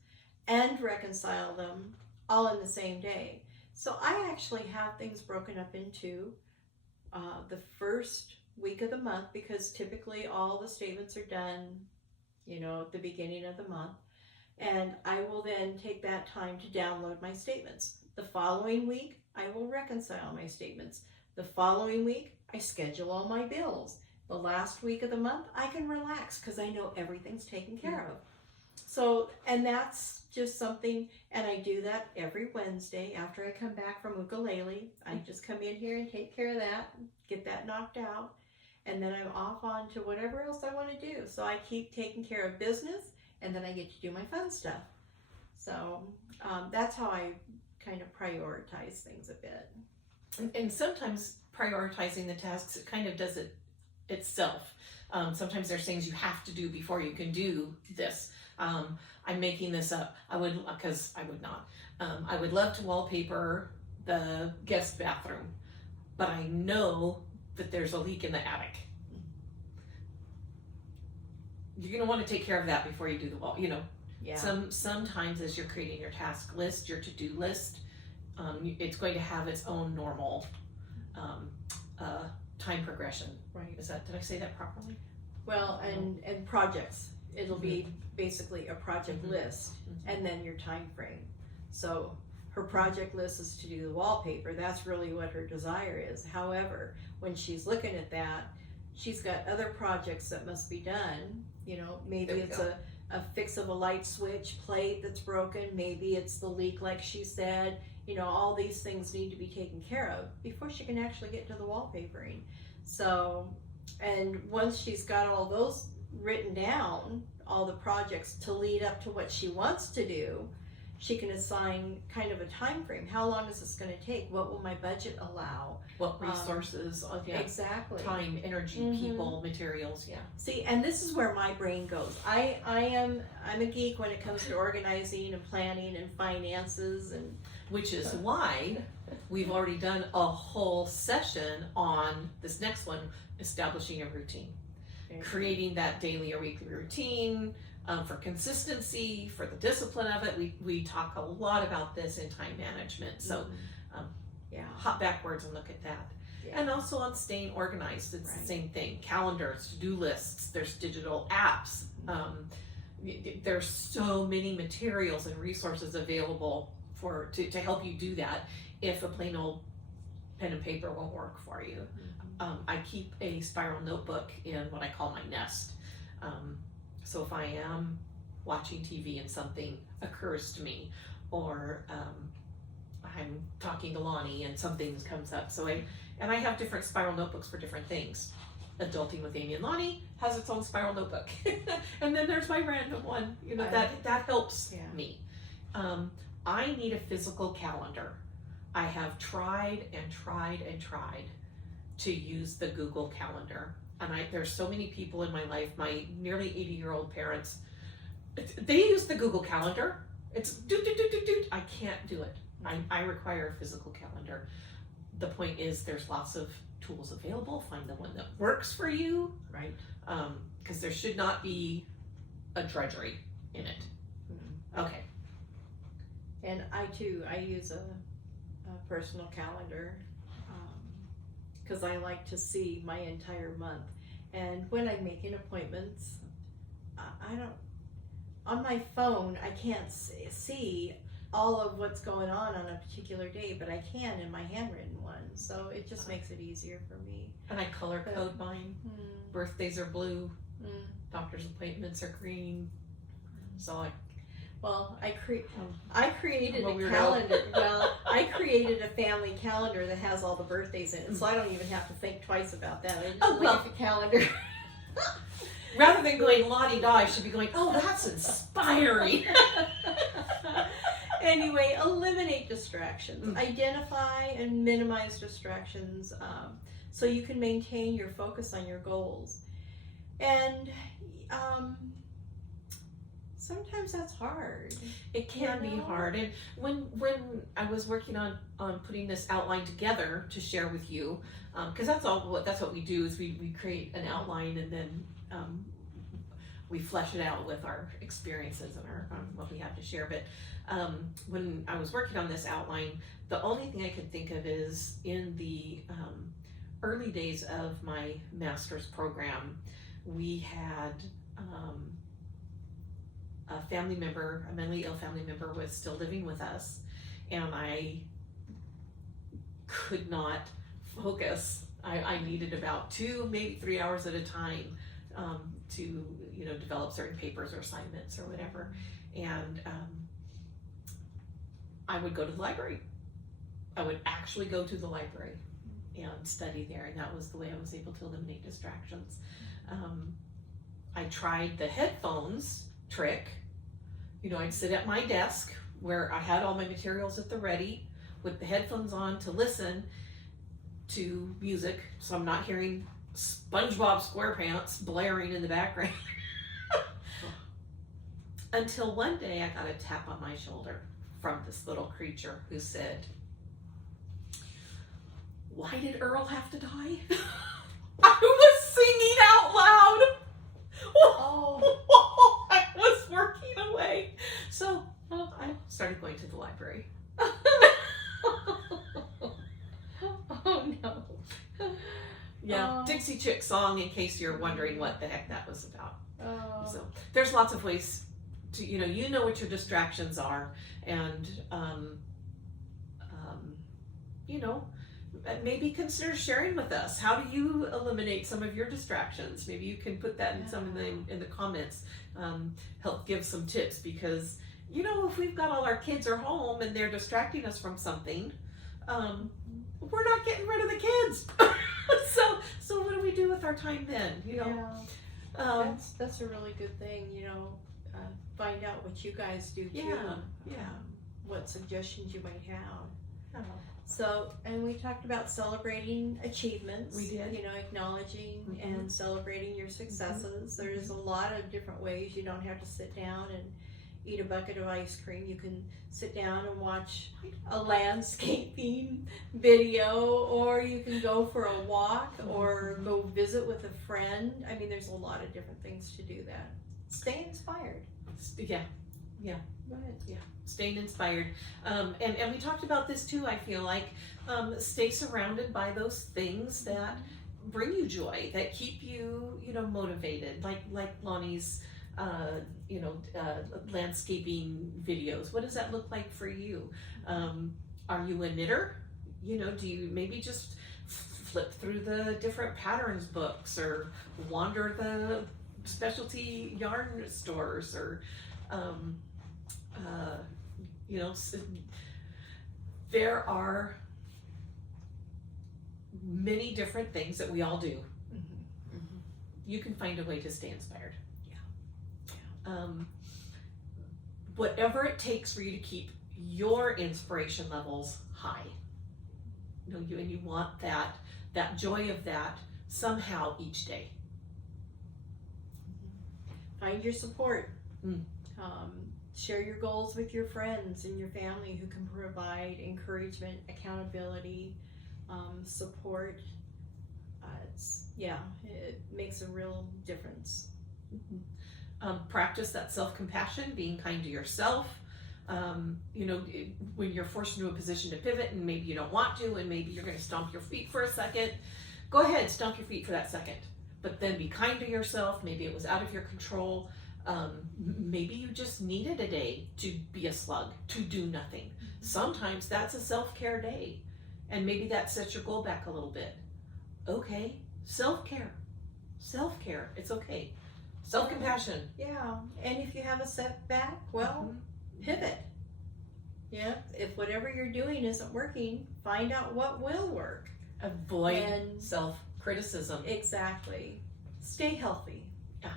and reconcile them all in the same day. So I actually have things broken up into the first week of the month, because typically all the statements are done, at the beginning of the month. And I will then take that time to download my statements. The following week, I will reconcile my statements. The following week, I schedule all my bills. The last week of the month, I can relax because I know everything's taken care of. So, and that's just something, and I do that every Wednesday after I come back from ukulele. I just come in here and take care of that, get that knocked out, and then I'm off on to whatever else I want to do. So I keep taking care of business, and then I get to do my fun stuff. So that's how I kind of prioritize things a bit. And sometimes prioritizing the tasks, it kind of does it itself. Sometimes there's things you have to do before you can do this. I'm making this up. I would not. I would love to wallpaper the guest bathroom, but I know that there's a leak in the attic. You're going to want to take care of that before you do the wall. Yeah. Sometimes as you're creating your task list, your to-do list, it's going to have its own normal time progression. Right. Did I say that properly? Well, and projects. It'll be basically a project list, and then your time frame. So her project list is to do the wallpaper. That's really what her desire is. However, when she's looking at that, she's got other projects that must be done. Maybe it's a fix of a light switch plate that's broken. Maybe it's the leak, like she said. All these things need to be taken care of before she can actually get to the wallpapering. So, and once she's got all those written down, all the projects to lead up to what she wants to do, she can assign kind of a time frame. How long is this going to take? What will my budget allow? What resources? Exactly. Time, energy, people, materials. Yeah. See, and this is where my brain goes. I'm a geek when it comes to organizing and planning and finances, and which is why we've already done a whole session on this next one, establishing a routine. Creating that daily or weekly routine for consistency, for the discipline of it. We talk a lot about this in time management. So hop backwards and look at that. Yeah. And also on staying organized, it's the same thing. Calendars, to-do lists, there's digital apps. There's so many materials and resources available to help you do that if a plain old pen and paper won't work for you. I keep a spiral notebook in what I call my nest. So if I am watching TV and something occurs to me, or I'm talking to Lonnie and something comes up. I have different spiral notebooks for different things. Adulting with Amy and Lonnie has its own spiral notebook. And then there's my random one. That helps me. I need a physical calendar. I have tried and tried and tried to use the Google Calendar. And there's so many people in my life, my nearly 80-year-old parents, they use the Google Calendar. It's do. I can't do it. I require a physical calendar. The point is, there's lots of tools available. Find the one that works for you. Right. Because there should not be a drudgery in it. Okay. And I use a personal calendar because I like to see my entire month. And when I'm making appointments, I don't, on my phone, I can't see all of what's going on a particular day, but I can in my handwritten one. So it just makes it easier for me. And I color code mine. Birthdays are blue. Doctor's appointments are green. So I created I'm a a weirdo. calendar. Well, I created a family calendar that has all the birthdays in it, so I don't even have to think twice about that. I just look at the calendar. Rather than going la-di-da, I should be going, oh, that's inspiring. Anyway, eliminate distractions. Identify and minimize distractions so you can maintain your focus on your goals. And sometimes that's hard. It can be hard. And when I was working on putting this outline together to share with you, because that's what we do is we create an outline and then we flesh it out with our experiences and our what we have to share. But when I was working on this outline, the only thing I could think of is in the early days of my master's program, we had a family member, a mentally ill family member, was still living with us, and I could not focus. I needed about 2, maybe 3 hours at a time to develop certain papers or assignments or whatever, and I would go to the library. I would actually go to the library and study there, and that was the way I was able to eliminate distractions. I tried the headphones trick. I'd sit at my desk where I had all my materials at the ready with the headphones on to listen to music, so I'm not hearing SpongeBob SquarePants blaring in the background. Until one day I got a tap on my shoulder from this little creature who said, "Why did Earl have to die?" I was singing out loud. Oh. I was working away. So I started going to the library. Oh no. Yeah, Dixie Chick song, in case you're wondering what the heck that was about. So there's lots of ways to, you know what your distractions are, and maybe consider sharing with us. How do you eliminate some of your distractions? Maybe you can put that in some of the in the comments. Help give some tips, because if we've got all our kids are home and they're distracting us from something, we're not getting rid of the kids. So what do we do with our time then? That's a really good thing. Find out what you guys do too. What suggestions you might have. So, and we talked about celebrating achievements. We did. Acknowledging and celebrating your successes. There's a lot of different ways. You don't have to sit down and eat a bucket of ice cream. You can sit down and watch a landscaping video, or you can go for a walk, or go visit with a friend. I mean, there's a lot of different things to do that. Stay inspired. Yeah. Go ahead. Yeah, staying inspired. And we talked about this too, I feel like. Stay surrounded by those things that bring you joy, that keep you, motivated. Like Lonnie's, landscaping videos. What does that look like for you? Are you a knitter? Do you maybe just flip through the different patterns books, or wander the specialty yarn stores, or there are many different things that we all do. You can find a way to stay inspired. Whatever it takes for you to keep your inspiration levels high. And you want that that joy of that somehow each day. Find your support. Mm. Share your goals with your friends and your family who can provide encouragement, accountability, support. It makes a real difference. Practice that self-compassion, being kind to yourself. When you're forced into a position to pivot and maybe you don't want to, and maybe you're going to stomp your feet for a second, go ahead, stomp your feet for that second. But then be kind to yourself. Maybe it was out of your control. Maybe you just needed a day to be a slug, to do nothing. Sometimes that's a self-care day. And maybe that sets your goal back a little bit. Okay, self-care. Self-care, it's okay. Self-compassion. Yeah, and if you have a setback, well, pivot. Yeah, if whatever you're doing isn't working, find out what will work. Avoid self-criticism. Exactly. Stay healthy. Yeah.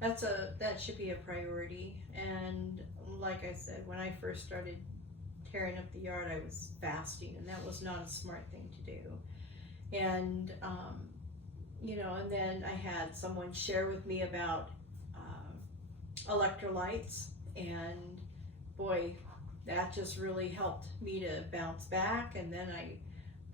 That should be a priority. And like I said, when I first started tearing up the yard, I was fasting, and that was not a smart thing to do. And and then I had someone share with me about electrolytes, and boy, that just really helped me to bounce back. And then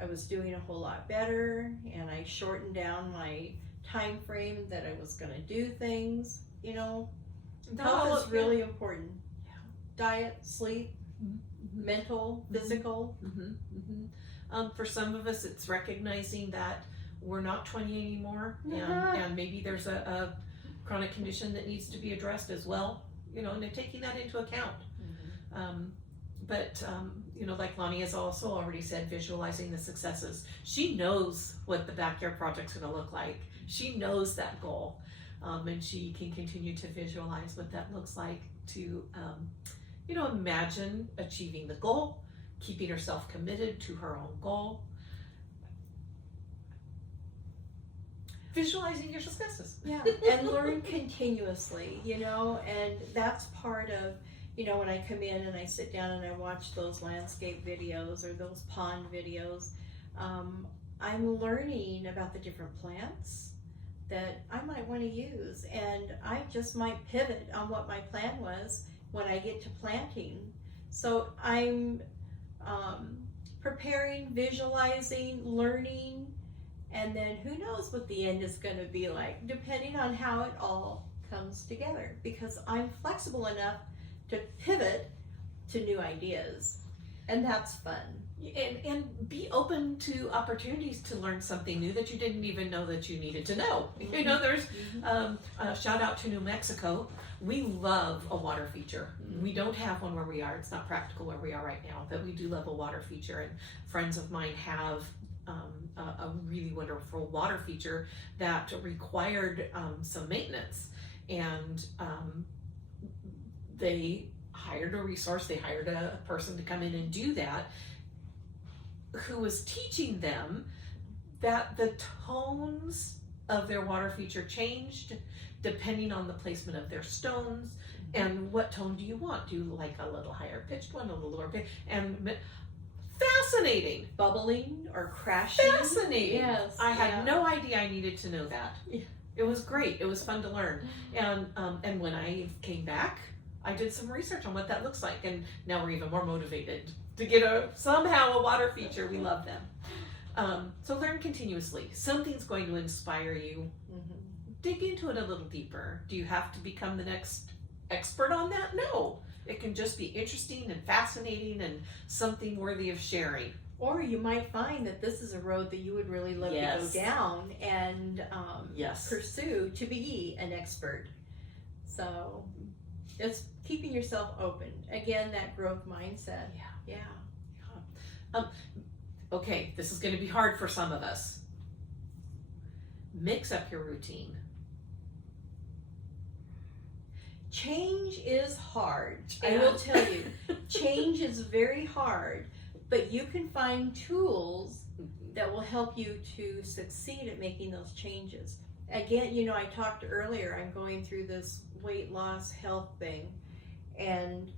I was doing a whole lot better, and I shortened down my time frame that I was going to do things. Health is really important. Yeah. Diet, sleep, mental, physical. For some of us, it's recognizing that we're not 20 anymore, and maybe there's a chronic condition that needs to be addressed as well, and they're taking that into account. But like Lonnie has also already said, visualizing the successes. She knows what the backyard project's going to look like. She knows that goal, and she can continue to visualize what that looks like to, imagine achieving the goal, keeping herself committed to her own goal. Visualizing your successes. Yeah, and learn continuously, and that's part of, when I come in and I sit down and I watch those landscape videos or those pond videos, I'm learning about the different plants that I might want to use, and I just might pivot on what my plan was when I get to planting. So I'm preparing, visualizing, learning, and then who knows what the end is going to be like, depending on how it all comes together, because I'm flexible enough to pivot to new ideas, and that's fun. And be open to opportunities to learn something new that you didn't even know that you needed to know. There's a shout out to New Mexico. We love a water feature. We don't have one where we are. It's not practical where we are right now, but we do love a water feature. And friends of mine have a really wonderful water feature that required some maintenance. And they hired a resource. They hired a person to come in and do that, who was teaching them that the tones of their water feature changed depending on the placement of their stones. And what tone do you want? Do you like a little higher pitched one, a little lower pitched? And fascinating. Bubbling or crashing. Fascinating. Yes. I had no idea I needed to know that. Yeah. It was great. It was fun to learn. And when I came back, I did some research on what that looks like, and now we're even more motivated to get somehow a water feature. We love them. So learn continuously. Something's going to inspire you. Dig into it a little deeper. Do you have to become the next expert on that? No. It can just be interesting and fascinating and something worthy of sharing. Or you might find that this is a road that you would really love to go down and pursue to be an expert. So it's keeping yourself open. Again, that growth mindset. Yeah. Okay, this is going to be hard for some of us. Mix up your routine. Change is hard. I will tell you, change is very hard, but you can find tools that will help you to succeed at making those changes. Again, I talked earlier, I'm going through this weight loss health thing, and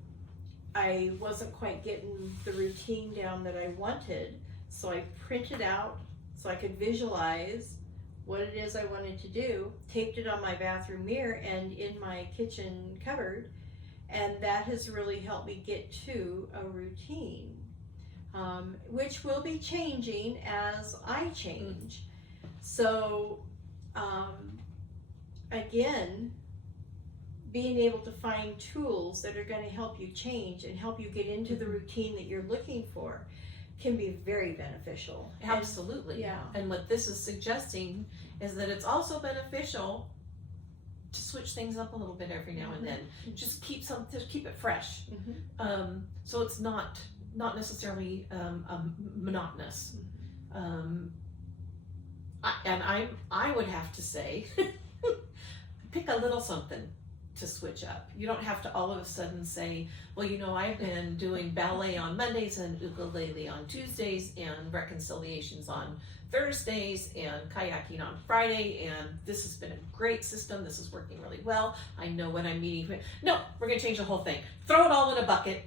I wasn't quite getting the routine down that I wanted, so I printed out so I could visualize what it is I wanted to do, taped it on my bathroom mirror and in my kitchen cupboard, and that has really helped me get to a routine, which will be changing as I change. So again, being able to find tools that are going to help you change and help you get into the routine that you're looking for can be very beneficial. Absolutely. Yeah. And what this is suggesting is that it's also beneficial to switch things up a little bit every now and then. Just keep it fresh. So it's not necessarily monotonous. I would have to say, pick a little something to switch up. You don't have to all of a sudden say, well, you know, I've been doing ballet on Mondays and ukulele on Tuesdays and reconciliations on Thursdays and kayaking on Friday, and this has been a great system. This is working really well. I know what I'm meeting. No, we're going to change the whole thing. Throw it all in a bucket.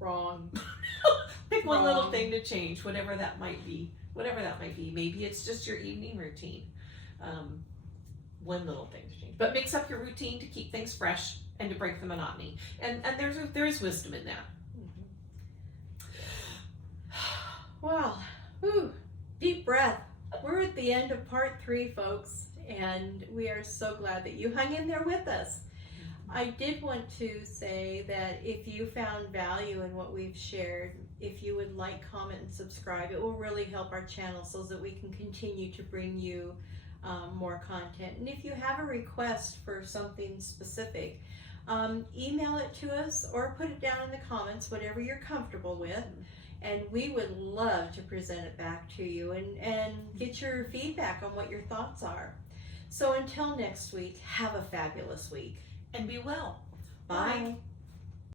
Wrong. Pick one little thing to change, whatever that might be. Maybe it's just your evening routine. One little thing to change, but mix up your routine to keep things fresh and to break the monotony. And there is wisdom in that. Wow. Whew. Deep breath. We're at the end of part 3, folks, and we are so glad that you hung in there with us. I did want to say that if you found value in what we've shared, if you would like, comment, and subscribe, it will really help our channel so that we can continue to bring you more content. And if you have a request for something specific, email it to us or put it down in the comments, whatever you're comfortable with, and we would love to present it back to you and get your feedback on what your thoughts are. So until next week, have a fabulous week. And be well. Bye. Bye.